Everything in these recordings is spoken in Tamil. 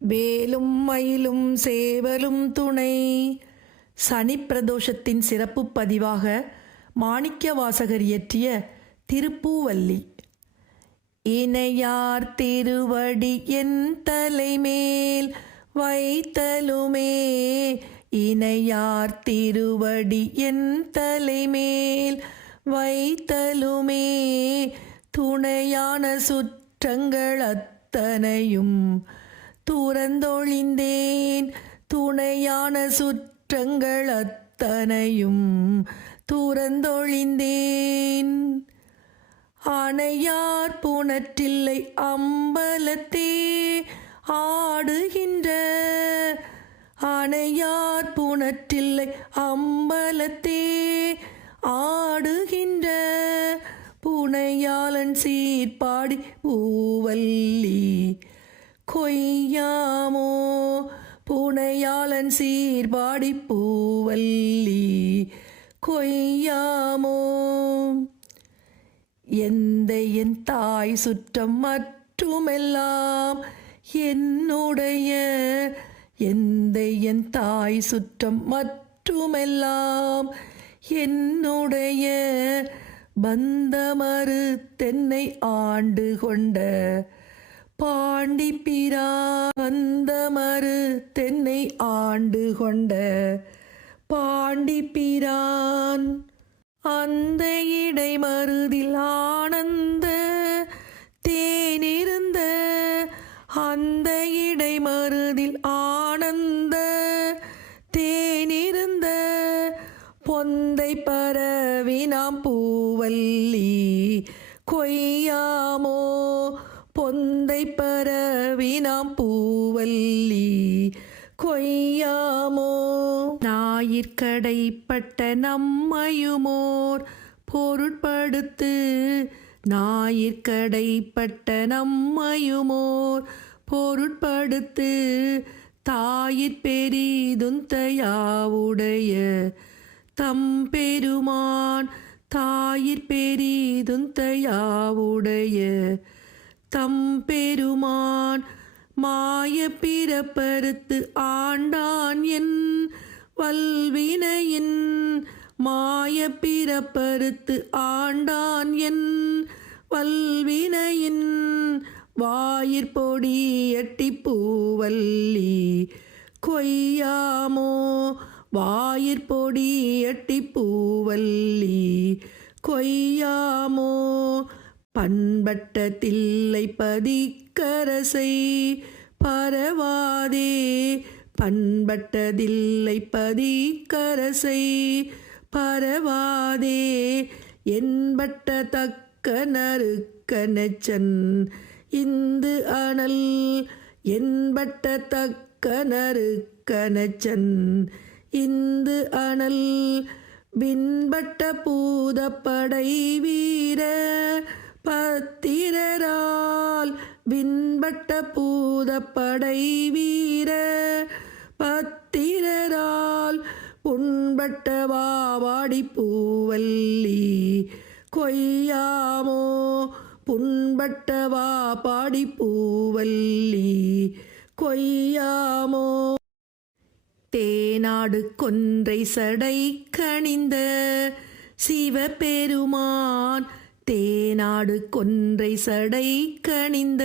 வேலும் மயிலும் சேவலும் துணை. சனி பிரதோஷத்தின் சிறப்பு பதிவாக மாணிக்கவாசகர் இயற்றிய திருப்பூவல்லி. இணையார் திருவடி என் தலைமேல் வைத்தலுமே, இணையார் திருவடி என் தலைமேல் வைத்தலுமே, துணையான சுற்றங்கள் அத்தனையும் துறந்தொழிந்தேன், துணையான சுற்றங்கள் அத்தனையும் துறந்தொழிந்தேன். அணையார் புணற்றில்லை அம்பலத்தே ஆடுகின்ற, அணையார் புணற்றில்லை அம்பலத்தே ஆடுகின்ற, புனையாளன் சீர்பாடி பூவல்லி கொய்யாமோ, புனையாளன் சீர்பாடி பூவல்லி கொய்யாமோ. எந்த என் தாய் சுற்றம் மற்றுமெல்லாம் என்னுடைய, எந்த என் தாய் சுற்றம் மற்றுமெல்லாம் என்னுடைய, பந்தமறு தென்னை ஆண்டு கொண்ட பாண்டிப்பிரான், பந்தமறு தென்னை ஆண்டு கொண்ட பாண்டிப்பிரான். அந்த இடை மருதில் ஆனந்த தேனிருந்த, அந்த இடை மருதில் ஆனந்த தேனிருந்த, பொந்தை பரவினாம் பூவல்லி கொய்யாமோ, பொந்தை பரவினாம் பூவல்லி கொய்யாமோ. ஞாயிற்கடைப்பட்ட நம்மையுமோர் பொருட்படுத்து, ஞாயிற்கடைப்பட்ட நம்மையுமோர் பொருட்படுத்து, தாயிற் பெரிதுந்தையாவுடைய தம்பெருமான், தாயிற் பெரிதுந்தையாவுடைய தம்பெருமான். மாய பிறப்பறுத்து ஆண்டான் என் வல்வினையின், மாய பிறப்பறுத்து ஆண்டான் என் வல்வினையின், வாயிற்பொடி எட்டி பூவல்லி கொய்யாமோ, வாயிற்பொடி எட்டி பூவல்லி கொய்யாமோ. பண்பட்ட தில்லை பதிக்கரசை பரவாதே, பண்பட்டதில்லை பதிக்கரசை பரவாதே, என்பட்ட தக்க நறுக்க நெச்சன் இந்து அனல், என்பட்ட தக்க நறுக்க நெச்சன் இந்து அனல். விண்பட்ட பூதப்படை வீர பத்திரரால், விண்பட்ட பூதப்படை வீர பத்திரரால், புண்பட்ட வாவாடி பூவல்லி கொய்யாமோ, புண்பட்ட வாபாடி பூவல்லி கொய்யாமோ. தேனாடு கொன்றை சடை கணிந்த சிவபெருமான், தேனாடு கொன்றை சடை கணிந்த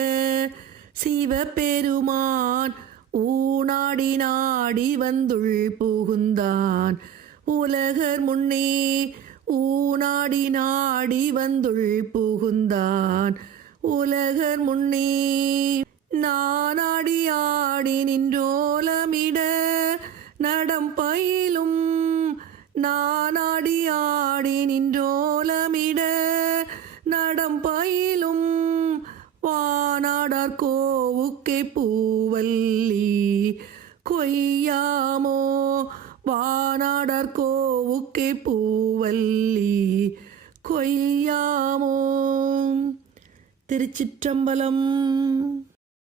சிவபெருமான், ஊனாடி நாடி வந்துள் புகுந்தான் உலகர் முன்னே, ஊனாடி நாடி வந்துள் புகுந்தான் உலகர் முன்னே. நானாடி ஆடி நின்றோலமிட நடம் பயிலும், நானாடி ஆடி நின்றோலமிட நடம் பயிலும், வானாடார் கோவுக்கே பூவல்லி கொய்யாமோ, வானாடார் கோவுக்கே பூவல்லி கொய்யாமோ. திருச்சிற்றம்பலம்.